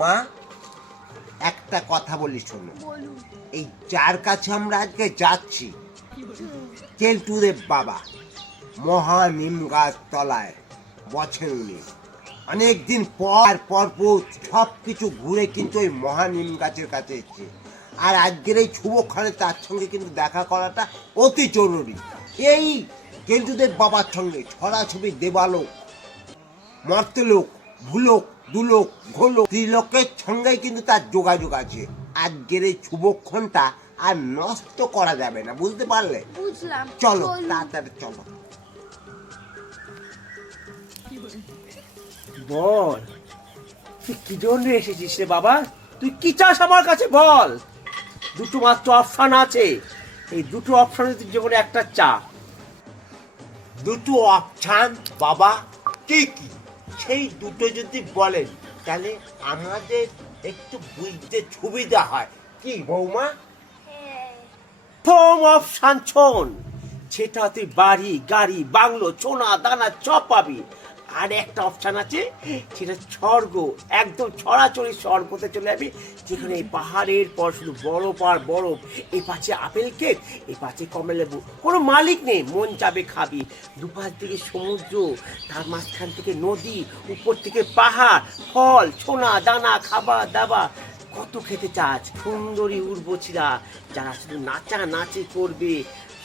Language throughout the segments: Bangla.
মা একটা কথা বলি শোনো, এই যার কাছে আমরা আজকে যাচ্ছি কেলটুদেব বাবা, মহা নিম গাছ তলায় বছর উনি অনেকদিন পর সব কিছু ঘুরে কিন্তু ওই মহা নিম গাছের কাছে এসছে। আর আজকের এই শুভক্ষণে তার সঙ্গে কিন্তু দেখা করাটা অতি জরুরি। এই কেলটুদেব বাবার সঙ্গে ছড়াছবি দেবালোক, মর্তলোক, ভূলোক, দুলোক, ঘোলোক, ত্রিলোকের সঙ্গেই কিন্তু তার যোগাযোগ আছে। আজকের এই শুভক্ষণটা আর নষ্ট করা যাবে না, বুঝতে পারলে? বুঝলাম। চলো তাড়াতাড়ি চলো। বল, তুই কি জন্য এসেছিস রে বাবা? তুই কি চাস আমার কাছে বল। দুটো মাত্র অপশন আছে, এই দুটো অপশনে তুই জীবনে একটা চা। দুটো অপশান বাবা, কি কি সেই দুটো যদি বলেন তাহলে আমাদের একটু বুঝতে সুবিধা হয়। কি বৌমা? প্রথম অপশন শোন, সেটা তুই বাড়ি, গাড়ি, বাংলো, সোনা দানা সব পাবি। আর একটা অপশন আছে, সেটা স্বর্গ, একদম ছড়াছড়ি স্বর্গতে চলে যাবি, যেখানে এই পাহাড়ের পর শুধু বরফ আর বরফ, এই পাশে আপেল কেক, এই পাশে কমলালেবু, কোনো মালিক নেই, মন চাবে খাবি। দুপাশ থেকে সমুদ্র, তার মাঝখান থেকে নদী, উপর থেকে পাহাড়, ফল, সোনা দানা, খাবার দাবার, কত খেতে চাস। সুন্দরী উর্বশীরা যারা শুধু নাচানাচি করবে,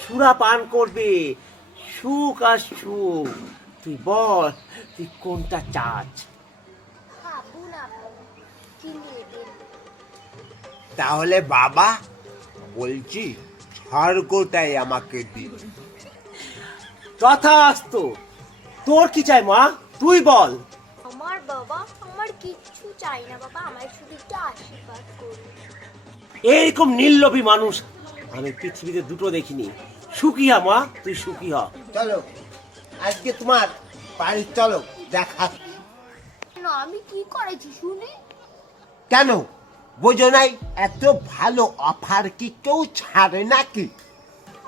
সুরা পান করবে, সুখ আর সুখ। তুই বল, তুই কোনটা চাস? তাহলে বাবা বলছি স্বর্গটাই আমাকে দিন। তথাস্তু। তোর কি চাই মা, তুই বল। আমার বাবা, আমার কিচ্ছু চাই না বাবা, আমার শুধু একটু আশীর্বাদ করুন। এইরকম নির্লোভী মানুষ আমি পৃথিবীতে দুটো দেখিনি। সুখী হ মা, তুই সুখী হ। চলো আজকে তোমার বাড়ি চলো, দেখা। আমি কি করেছি শুনি? কেন বোঝো নাই? এত ভালো অফার কি কেউ ছাড়ে নাকি?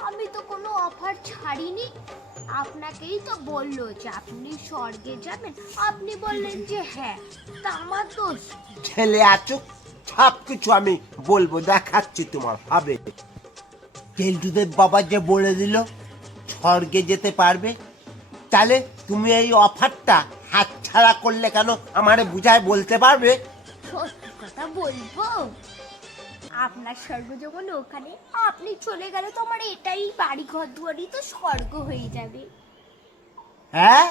আমি তো কোনো অফার ছাড়িনি। আপনাকেই তো বললো যে আপনি স্বর্গে যাবেন, আপনি বললেন যে হ্যাঁ, তা আমার দোষ? ছেলে আছো, সব কিছু আমি বলবো, দেখাচ্ছি তোমার হবে। কেলটুদেব বাবা যে বলে দিল স্বর্গে যেতে পারবে, তাহলে তুমি এই অফারটা হাতছাড়া করলে কেন? আমারে বুঝায় বলতে পারবে? সত্যি কথা বলবো, আপনার স্বর্গ যখন ওখানে, আপনি চলে গেলে তো আমার এটাই বাড়ি ঘর দুয়ারি তো স্বর্গ হয়ে যাবে। হ্যাঁ